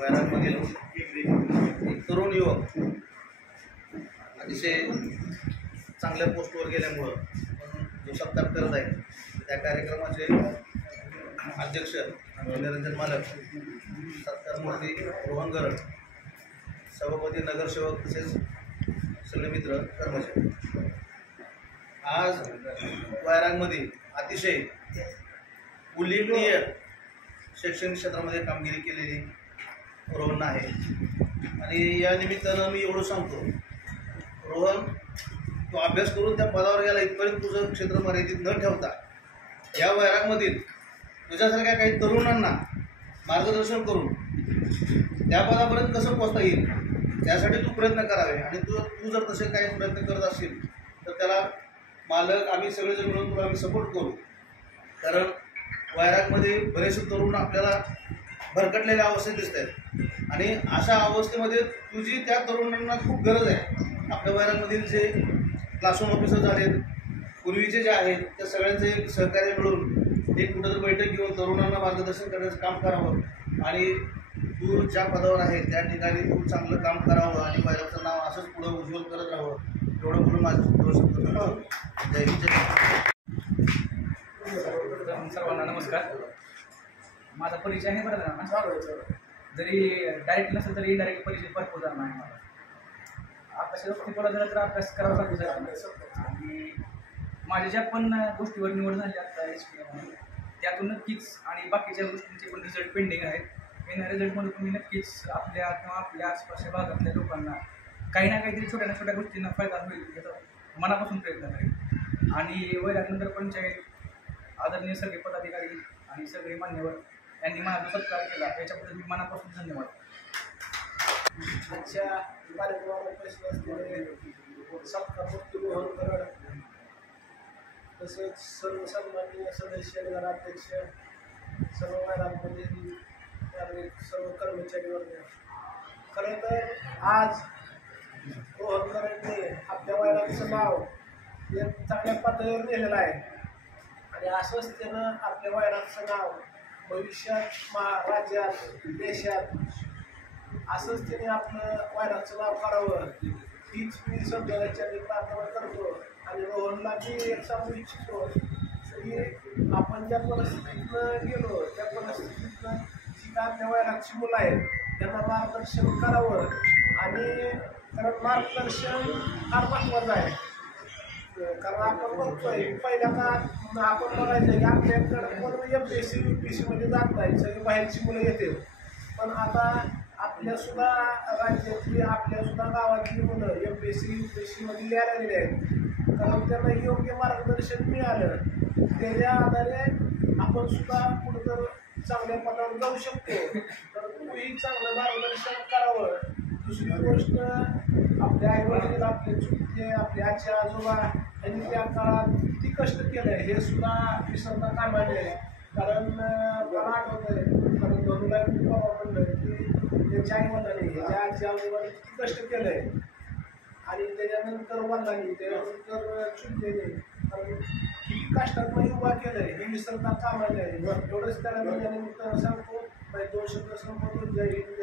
वैरागमधील एक तरुण युवक अतिशय चांगल्या पोस्टवर गेल्यामुळं जो सत्कार करत आहे त्या कार्यक्रमाचे अध्यक्ष निरंजन मालक, सत्कार मूर्ती रोहन गरड, सभापती, नगरसेवक तसेच सगळे मित्र कर्मचारी. आज वैरागमध्ये अतिशय उल्लेखनीय शैक्षणिक क्षेत्रामध्ये कामगिरी केलेली रोहन आहे आणि या निमित्तानं मी एवढं सांगतो, रोहन, तू अभ्यास करून त्या पदावर गेला, इथपर्यंत तुझं क्षेत्र मर्यादित न ठेवता या वैरागमधील तुझ्यासारख्या काही तरुणांना मार्गदर्शन करून त्या पदापर्यंत कसं पोहोचता येईल त्यासाठी तू प्रयत्न करावे. आणि तू जर तसे काही प्रयत्न करत असशील तर त्याला मालक, आम्ही सगळेजण मिळून तुला आम्ही सपोर्ट करू. कारण वैरागमध्ये बरेचसे तरुण आपल्याला भरकटलेल्या अवस्थेत दिसत आहेत आणि अशा अवस्थेमध्ये तुझी त्या तरुणांना खूप गरज आहे. आपल्या वैरागमधील जे क्लासरूम ऑफिसर झालेत, पूर्वीचे जे आहेत, त्या सगळ्यांचं एक सहकार्य मिळून एक कुठंतरी बैठक घेऊन तरुणांना मार्गदर्शन करण्याचं काम करावं आणि तू ज्या पदावर आहे त्या ठिकाणी तू चांगलं काम करावं आणि वैरागचं नाव असंच पुढं उज्ज्वल करत राहावं. एवढं पुढं माझं जय हिंद. सर्वांना नमस्कार. माझा परिचय आहे बरं ना, जरी डायरेक्ट नसेल तरी इनडायरेक्ट परिचय भरपूर जाणार आहे. मला अभ्यासाच्या बाबतीत बोला झालं तर अभ्यास करावा लागतो आणि माझ्या ज्या पण गोष्टीवर निवड झाली आता STM त्यातून नक्कीच आणि बाकीच्या गोष्टींचे पण रिझल्ट पेंडिंग आहेत. येणाऱ्या रिझल्टमध्ये तुम्ही नक्कीच आपल्या किंवा आपल्या आसपासच्या भागातल्या लोकांना काही ना काहीतरी छोट्या ना छोट्या गोष्टींना फायदा होईल याचा मनापासून प्रयत्न करेल. आणि वैरागनगर पंचायत आदरणीय सगळे पदाधिकारी आणि सगळे मान्यवर यांनी माझा सत्कार केला याच्याबद्दल मी मनापासून धन्यवाद. आजच्या कार्यक्रमाला उपस्थित असलेले सत्कार मूर्ती रोहन गरड, तसेच सर्व सन्माननीय सदस्य, नगराध्यक्ष, सर्व वैरागमधील सर्व कर्मचारी वर्ग. खरं तर आज रोहन गरडने आपल्या वैरागचं नाव एक चांगल्या पातळीवर नेलेलं आहे आणि असंच त्यानं आपल्या वैरागचं नाव भविष्यात राज्यात, देशात असंच त्याने आपलं वैरागचं नाव करावं हीच मी समजायच्या प्रार्थना करतो. आणि रोहनला मी एक सांगू इच्छितो की आपण ज्या परिस्थितीतनं गेलो त्या परिस्थितीतनं जी काय आपल्या वैरागची मुलं आहेत त्यांना मार्गदर्शन करावं. आणि कारण मार्गदर्शन फार महत्त्वाचं आहे. कारण आपण बघतोय पहिल्या काळात आपण बघायचं की आपल्याकडं कोण MPSC UPSC मध्ये जात नाही, सगळी बाहेरची मुलं येते. पण आता आपल्यासुद्धा राज्यातली, आपल्यासुद्धा गावातली मुलं MPSC UPSC मध्ये यायला लागलेली आहेत. कारण त्यांना योग्य मार्गदर्शन मिळालं त्याच्या आधारे आपण सुद्धा कुठं चांगल्या पदावर जाऊ शकतो. तर तूही चांगलं मार्गदर्शन करावं. दुसरी गोष्ट, आपल्या आईवडील, आपले चुलते, आपले आजी आजोबा यांनी त्या काळात किती कष्ट केलं आहे हे सुद्धा विसरता कामा नये. कारण मला आठवतं आहे, कारण धनुला बाबा म्हणलं की त्यांच्या आईवडिलांनी, त्यांच्या आजी आजोबांनी किती कष्ट केलं आहे आणि त्याच्यानंतर वडिलांनी, त्याच्यानंतर चुलतेने किती कष्टात उभा केलं आहे हे विसरता कामा नये. एवढंच त्याला मी या निमित्तानं सांगतो. 2 शब्द संबोधून जय हिंद.